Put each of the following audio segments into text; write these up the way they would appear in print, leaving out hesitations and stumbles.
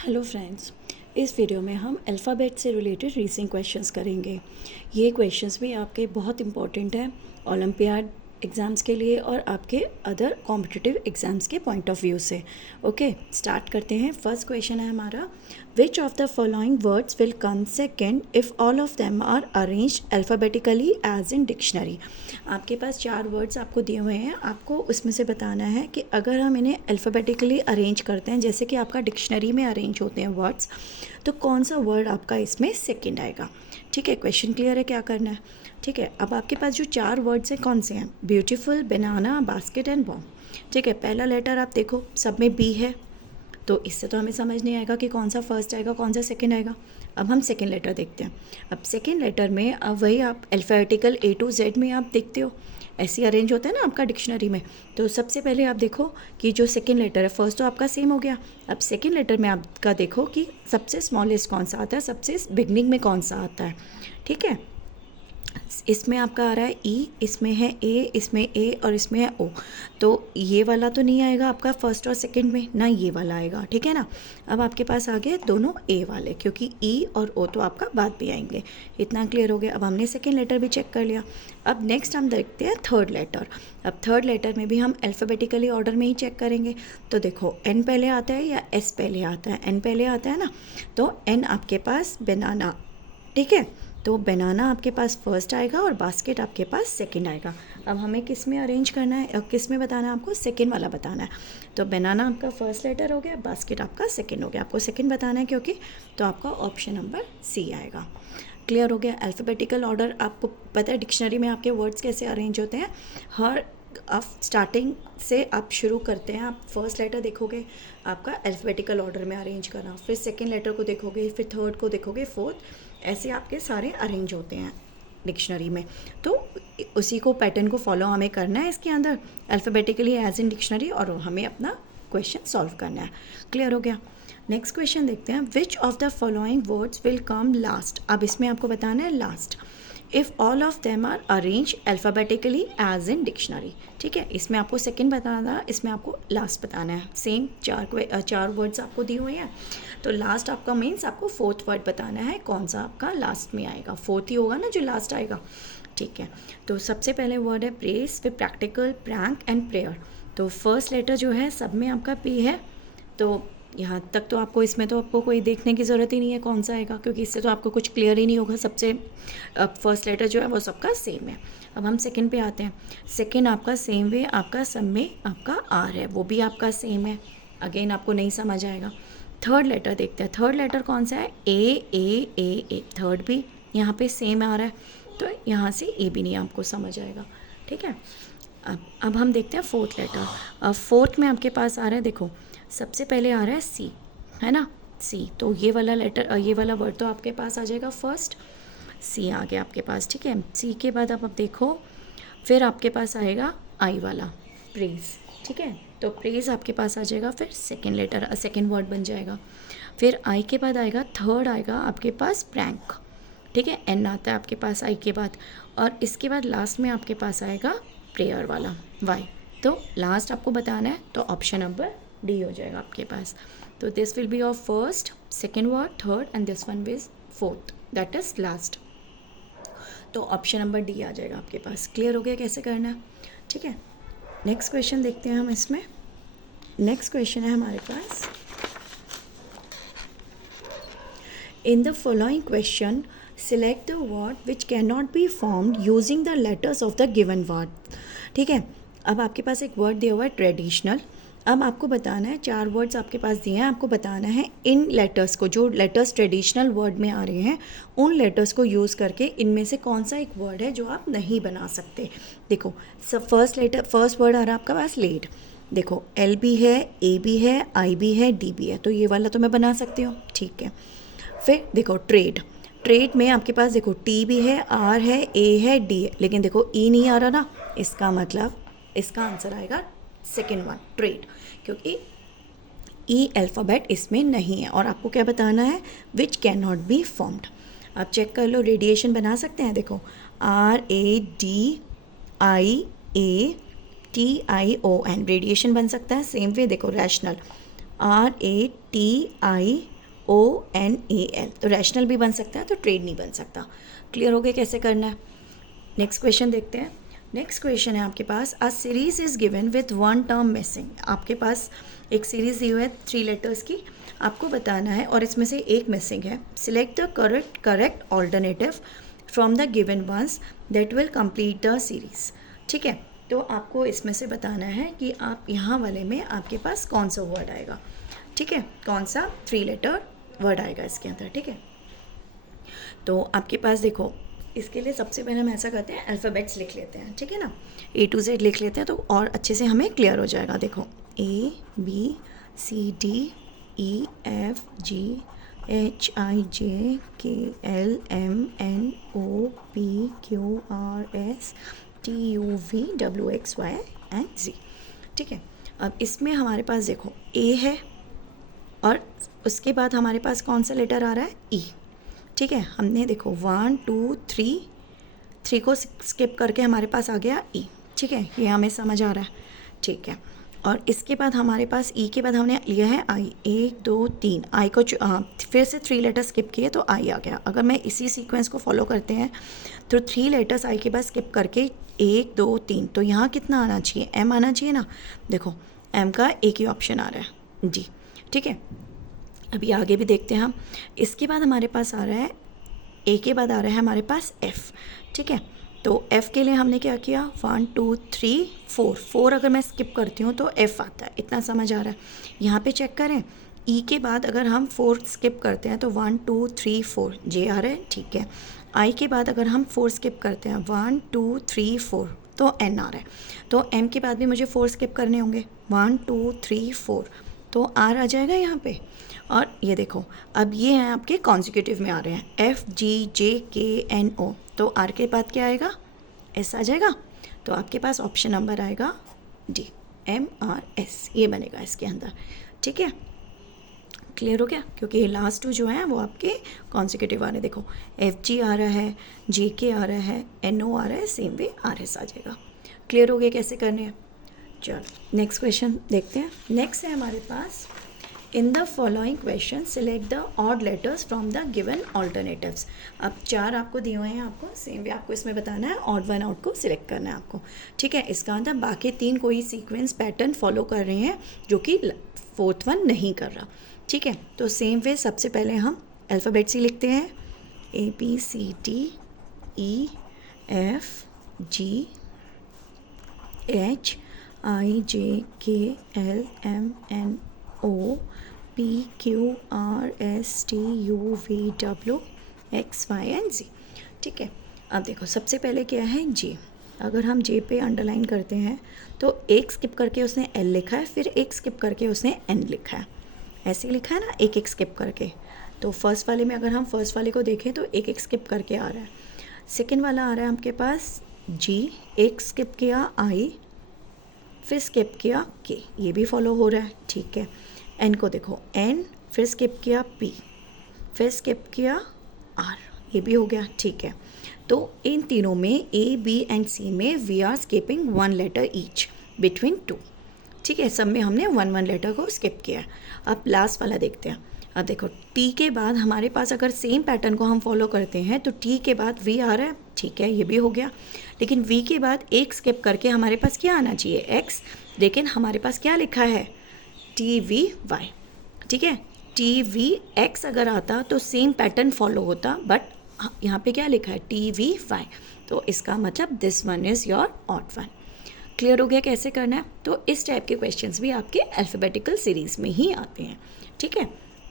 Hello friends, इस video में हम अल्फ़ाबेट से रिलेटेड रीजनिंग क्वेश्चंस करेंगे। ये क्वेश्चंस भी आपके बहुत इंपॉर्टेंट हैं ओलंपियाड एग्ज़ाम्स के लिए और आपके अदर कॉम्पिटिटिव एग्ज़ाम्स के पॉइंट ऑफ व्यू से। ओके, स्टार्ट करते हैं। फर्स्ट क्वेश्चन है हमारा, which of the following words will come second if all of them are arrange alphabetically as in dictionary. आपके पास 4 वर्ड्स आपको दिए हुए हैं, आपको उसमें से बताना है कि अगर हम इन्हें अल्फ़ाबेटिकली अरेंज करते हैं जैसे कि आपका डिक्शनरी में अरेंज होते हैं वर्ड्स, तो कौन सा वर्ड आपका इसमें सेकंड आएगा। ठीक है, क्वेश्चन क्लियर है, क्या करना है। ठीक है, अब आपके पास जो 4 वर्ड्स हैं कौन से हैं, beautiful, banana, basket and balm. ठीक है, पहला लेटर आप देखो सब में बी है, तो इससे तो हमें समझ नहीं आएगा कि कौन सा फर्स्ट आएगा कौन सा सेकंड आएगा। अब हम सेकंड लेटर देखते हैं। अब सेकंड लेटर में अब वही आप अल्फ़ाबेटिकल ए टू जेड में आप देखते हो, ऐसे अरेंज होता है ना आपका डिक्शनरी में। तो सबसे पहले आप देखो कि जो सेकंड लेटर है, फर्स्ट तो आपका सेम हो गया। अब सेकंड लेटर में आपका देखो कि सबसे स्मॉलेस्ट कौन सा आता है, सबसे बिगनिंग में कौन सा आता है। ठीक है, इसमें आपका आ रहा है ई, इसमें है ए, इसमें ए और इसमें है ओ। तो ये वाला तो नहीं आएगा आपका फर्स्ट और सेकंड में, ना ये वाला आएगा। ठीक है ना। अब आपके पास आ गए दोनों ए वाले, क्योंकि ई और ओ तो आपका बाद भी आएंगे। इतना क्लियर हो गया। अब हमने सेकंड लेटर भी चेक कर लिया। अब नेक्स्ट हम देखते हैं थर्ड लेटर। अब थर्ड लेटर में भी हम अल्फ़ाबेटिकली ऑर्डर में ही चेक करेंगे। तो देखो एन पहले आता है या एस पहले आता है, एन पहले आता है ना, तो एन आपके पास बनाना। ठीक है, तो बनाना आपके पास फर्स्ट आएगा और बास्केट आपके पास सेकंड आएगा। अब हमें किस में अरेंज करना है और किस में बताना है, आपको सेकंड वाला बताना है। तो बनाना आपका फर्स्ट लेटर हो गया, बास्केट आपका सेकंड हो गया। आपको सेकंड बताना है क्योंकि, तो आपका ऑप्शन नंबर सी आएगा। क्लियर हो गया। अल्फ़ाबेटिकल ऑर्डर आपको पता है डिक्शनरी में आपके वर्ड्स कैसे अरेंज होते हैं। हर आप स्टार्टिंग से आप शुरू करते हैं, आप फर्स्ट लेटर देखोगे आपका अल्फ़ाबेटिकल ऑर्डर में अरेंज करना, फिर सेकंड लेटर को देखोगे, फिर थर्ड को देखोगे, फोर्थ, ऐसे आपके सारे अरेंज होते हैं डिक्शनरी में। तो उसी को पैटर्न को फॉलो हमें करना है इसके अंदर अल्फ़ाबेटिकली एज इन डिक्शनरी, और हमें अपना क्वेश्चन सॉल्व करना है। क्लियर हो गया। नेक्स्ट क्वेश्चन देखते हैं, which of the following words will come last. अब इसमें आपको बताना है last if all of them are arrange alphabetically as in dictionary. ठीक है, इसमें आपको सेकंड बताना है, इसमें आपको लास्ट बताना है। सेम चार वर्ड्स आपको दिए हुए हैं, तो लास्ट आपका मीन्स आपको फोर्थ वर्ड बताना है, कौन सा आपका लास्ट में आएगा, फोर्थ ही होगा ना जो लास्ट आएगा। ठीक है, तो सबसे पहले वर्ड है प्रेस, फिर प्रैक्टिकल, प्रैंक एंड प्रेयर। तो फर्स्ट लेटर जो है सब में आपका पी है, तो यहाँ तक तो आपको इसमें तो आपको कोई देखने की ज़रूरत ही नहीं है कौन सा आएगा, क्योंकि इससे तो आपको कुछ क्लियर ही नहीं होगा। सबसे फर्स्ट लेटर जो है वो सबका सेम है। अब हम सेकंड पे आते हैं। सेकंड आपका सेम वे, आपका सब में आपका आर है, वो भी आपका सेम है। अगेन आपको नहीं समझ आएगा। थर्ड लेटर देखते हैं, थर्ड लेटर कौन सा है, ए। थर्ड भी यहाँ पे सेम आ रहा है, तो यहाँ से ए भी नहीं आपको समझ आएगा। ठीक है, अब हम देखते हैं फोर्थ लेटर। अब फोर्थ में आपके पास आ रहा है, देखो सबसे पहले आ रहा है सी, है ना, सी। तो ये वाला लेटर, ये वाला वर्ड तो आपके पास आ जाएगा फर्स्ट, सी आ गया आपके पास। ठीक है, सी के बाद अब देखो फिर आपके पास आएगा आई वाला, प्रेज। ठीक है, तो प्रेज आपके पास आ जाएगा, फिर सेकेंड लेटर सेकेंड वर्ड बन जाएगा। फिर आई के बाद आएगा थर्ड आएगा आपके पास प्रैंक। ठीक है, एन आता है आपके पास आई के बाद, और इसके बाद लास्ट में आपके पास आएगा प्रेयर वाला, वाई। तो लास्ट आपको बताना है, तो ऑप्शन नंबर डी हो जाएगा आपके पास। तो this will be your first, second word, third and this one is fourth, that is last. तो ऑप्शन नंबर डी आ जाएगा आपके पास। क्लियर हो गया कैसे करना है। ठीक है, नेक्स्ट क्वेश्चन देखते हैं हम इसमें। नेक्स्ट क्वेश्चन है हमारे पास, in the following question select the word which can not be formed using the letters of the given word. ठीक है, अब आपके पास एक वर्ड दिया हुआ है ट्रेडिशनल। अब आपको बताना है, 4 वर्ड्स आपके पास दिए हैं, आपको बताना है इन लेटर्स को, जो लेटर्स ट्रेडिशनल वर्ड में आ रहे हैं उन लेटर्स को यूज़ करके इनमें से कौन सा एक वर्ड है जो आप नहीं बना सकते। देखो सब फर्स्ट वर्ड आ रहा है आपका पास लेड। देखो एल भी है, ए भी है, आई भी है, डी भी है, तो ये वाला तो मैं बना सकती हूँ। ठीक है, फिर देखो ट्रेड, ट्रेड में आपके पास देखो टी भी है, आर है, ए है, डी है, लेकिन देखो ई नहीं आ रहा ना, इसका मतलब इसका आंसर आएगा सेकेंड वन, ट्रेड, क्योंकि ई अल्फ़ाबेट इसमें नहीं है। और आपको क्या बताना है, विच कैन नॉट बी फॉर्म्ड। आप चेक कर लो, रेडिएशन बना सकते हैं। देखो RADIATION रेडिएशन बन सकता है। सेम वे देखो रैशनल RATIONAL। तो रैशनल भी बन सकता है, तो ट्रेड नहीं बन सकता। क्लियर हो गया कैसे करना है? नेक्स्ट क्वेश्चन देखते हैं। नेक्स्ट क्वेश्चन है आपके पास, a series is given with one term missing. आपके पास एक सीरीज दी हुई है 3 लेटर्स की, आपको बताना है और इसमें से एक मिसिंग है। Select the correct alternative from the given ones that will complete the series. ठीक है, तो आपको इसमें से बताना है कि आप यहाँ वाले में आपके पास कौन सा वर्ड आएगा। ठीक है, कौन सा 3 लेटर वर्ड आएगा इसके अंदर। ठीक है, तो आपके पास देखो, इसके लिए सबसे पहले हम ऐसा करते हैं, अल्फ़ाबेट्स लिख लेते हैं। ठीक है ना, A to Z लिख लेते हैं तो और अच्छे से हमें क्लियर हो जाएगा। देखो ABCDEFGHIJKLMNOPQRSTUVWXYZ। ठीक है, अब इसमें हमारे पास देखो A है और उसके बाद हमारे पास कौन सा लेटर आ रहा है? E। ठीक है, हमने देखो 1 2 3 को स्किप करके हमारे पास आ गया E। ठीक है, ये हमें समझ आ रहा है। ठीक है, और इसके बाद हमारे पास E के बाद हमने लिया है I। 1 2 3 I को फिर से 3 लेटर स्किप किए तो I आ गया। अगर मैं इसी सीक्वेंस को फॉलो करते हैं तो 3 लेटर्स I के बाद स्किप करके 1 2 3, तो यहाँ कितना आना चाहिए? M आना चाहिए ना। देखो M का एक ही ऑप्शन आ रहा है, जी। ठीक है, अभी आगे भी देखते हैं हम। इसके बाद हमारे पास आ रहा है A के बाद आ रहा है हमारे पास F। ठीक है, तो F के लिए हमने क्या किया? 1 2 3 4 अगर मैं स्किप करती हूँ तो F आता है। इतना समझ आ रहा है? यहाँ पे चेक करें, E के बाद अगर हम 4 स्किप करते हैं तो 1 2 3 4 J आ रहा है। ठीक है, I के बाद अगर हम 4 स्किप करते हैं 1 2 3 4 तो N आ रहा है। तो M के बाद भी मुझे 4 स्किप करने होंगे, 1 2 3 4 तो R आ जाएगा यहाँ पे। और ये देखो, अब ये हैं आपके कॉन्जिक्यूटिव में आ रहे हैं FGJKNO, तो R के बाद क्या आएगा? S आ जाएगा। तो आपके पास ऑप्शन नंबर आएगा D, MRS, ये बनेगा इसके अंदर। ठीक है, क्लियर हो गया? क्योंकि ये लास्ट 2 जो हैं वो आपके कॉन्जिक्यूटिव आ रहे हैं। देखो FG आ रहा है, JK आ रहा है, NO आ रहा है, सेम वे RS आ जाएगा। क्लियर हो गया कैसे करने हैं? चलो नेक्स्ट क्वेश्चन देखते हैं। नेक्स्ट है हमारे पास, in the following question select the odd letters from the given alternatives. अब 4 आपको दिए हुए हैं, आपको सेम वे आपको इसमें बताना है, ऑड वन आउट को सिलेक्ट करना है आपको। ठीक है, इसका मतलब बाकी 3 कोई सीक्वेंस पैटर्न फॉलो कर रहे हैं जो कि 4th वन नहीं कर रहा। ठीक है, तो सेम वे सबसे पहले हम अल्फ़ाबेट्स ही लिखते हैं, ABCDEFGHIJKLMNOPQRSTUVWXYZ। ठीक है, अब देखो सबसे पहले क्या है? J। अगर हम J पे अंडरलाइन करते हैं तो एक स्किप करके उसने L लिखा है, फिर एक स्किप करके उसने N लिखा है। ऐसे ही लिखा है ना, एक स्किप करके। तो फर्स्ट वाले में अगर हम फर्स्ट वाले को देखें तो एक स्किप करके आ रहा है। सेकंड वाला आ रहा है आपके पास G, एक स्किप किया I, फिर स्किप किया K, ये भी फॉलो हो रहा है। ठीक है, N को देखो, N फिर स्किप किया P, फिर स्किप किया R, ये भी हो गया। ठीक है, तो इन तीनों में A, B एंड C में we are skipping 1 letter each between 2। ठीक है, सब में हमने 1 लेटर को स्किप किया। अब लास्ट वाला देखते हैं। अब देखो T के बाद हमारे पास अगर सेम पैटर्न को हम फॉलो करते हैं तो T के बाद V आ रहा है। ठीक है, ये भी हो गया। लेकिन V के बाद एक स्किप करके हमारे पास क्या आना चाहिए? X, लेकिन हमारे पास क्या लिखा है? TVY। ठीक है, TVX अगर आता तो सेम पैटर्न फॉलो होता, बट यहाँ पे क्या लिखा है? TVY। तो इसका मतलब this one is your odd one. Clear हो गया कैसे करना है? तो इस टाइप के क्वेश्चंस भी आपके अल्फ़ाबेटिकल सीरीज़ में ही आते हैं। ठीक है,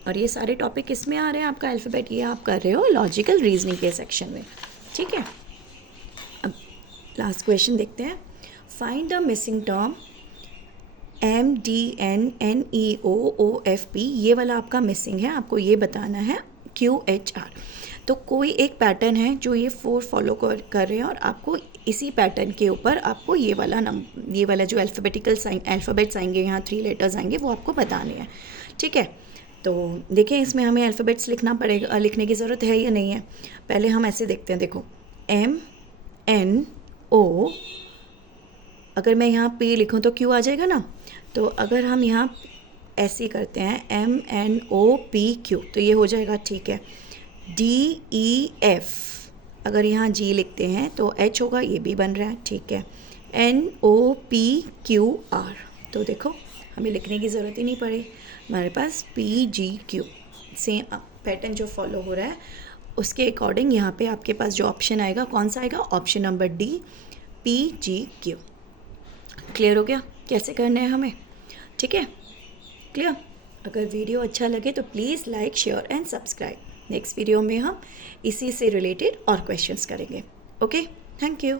और ये सारे टॉपिक किस में आ रहे हैं? आपका अल्फ़ाबेट ये आप कर रहे हो लॉजिकल रीजनिंग के सेक्शन में। ठीक है, अब लास्ट क्वेश्चन देखते हैं। Find the missing term MDNNEOOFP, ये वाला आपका मिसिंग है, आपको ये बताना है QHR। तो कोई एक पैटर्न है जो ये 4 फॉलो कर रहे हैं और आपको इसी पैटर्न के ऊपर आपको ये वाला जो अल्फ़ाबेट्स आएंगे, यहाँ 3 लेटर्स आएंगे, वो आपको बताने हैं। ठीक है, तो देखें इसमें हमें अल्फ़ाबेट्स लिखना पड़ेगा, लिखने की ज़रूरत है या नहीं है? पहले हम ऐसे देखते हैं। देखो MNO, अगर मैं यहाँ P लिखूँ तो Q आ जाएगा ना। तो अगर हम यहाँ ऐसे ही करते हैं MNOPQ, तो ये हो जाएगा, ठीक है। DEF, अगर यहाँ G लिखते हैं तो H होगा, ये भी बन रहा है, ठीक है। NOPQR, तो देखो हमें लिखने की ज़रूरत ही नहीं पड़ी, हमारे पास PGQ सेम पैटर्न जो फॉलो हो रहा है उसके अकॉर्डिंग यहाँ पे आपके पास जो ऑप्शन आएगा कौन सा आएगा, option number D, PGQ। Clear हो गया कैसे करना है हमें, ठीक है, क्लियर। अगर वीडियो अच्छा लगे तो please like, share and subscribe. Next video में हम इसी से रिलेटेड और क्वेश्चंस करेंगे। Okay, thank you.